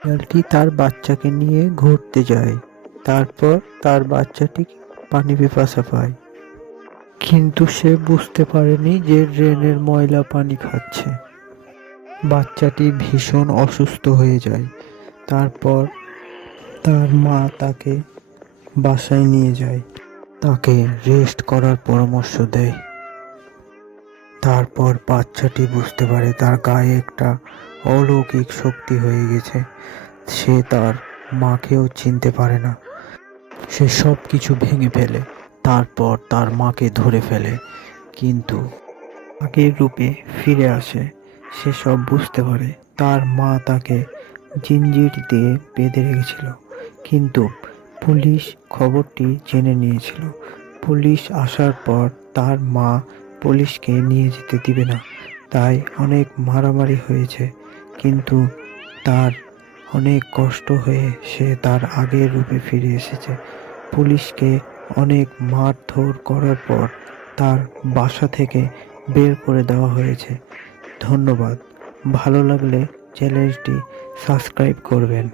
শিয়ালটি তার বাচ্চাকে নিয়ে ঘুরতে যায়। তারপর তার বাচ্চাটি পানি পিপাসা পায়, কিন্তু সে বুঝতে পারেনি যে ড্রেনের ময়লা পানি খাচ্ছে। বাচ্চাটি ভীষণ অসুস্থ হয়ে যায়। তারপর তার মা তাকে বাসায় নিয়ে যায়, তাকে রেস্ট করার পরামর্শ দেয়। তারপর বাচ্চাটি বুঝতে পারে তার গায়ে একটা অলৌকিক শক্তি হয়ে গেছে। সে তার মাকেও চিনতে পারে না। সে সব কিছু ভেঙে ফেলে, তারপর তার মাকে ধরে ফেলে, কিন্তু আগের রূপে ফিরে আসে। সে সব বুঝতে পারে। তার মা তাকে জিঞ্জির দিয়ে বেঁধে রেখেছিল, কিন্তু পুলিশ খবরটি জেনে নিয়েছিল। পুলিশ আসার পর তার মা পুলিশকে নিয়ে যেতে দিবে না, তাই অনেক মারামারি হয়েছে। কিন্তু তার অনেক কষ্ট হয়ে সে তার আগের রূপে ফিরে এসেছে। পুলিশকে অনেক মারধর করার পর তার বাসা থেকে বের করে দেওয়া হয়েছে। ধন্যবাদ। ভালো লাগলে চ্যানেলটি সাবস্ক্রাইব করবেন।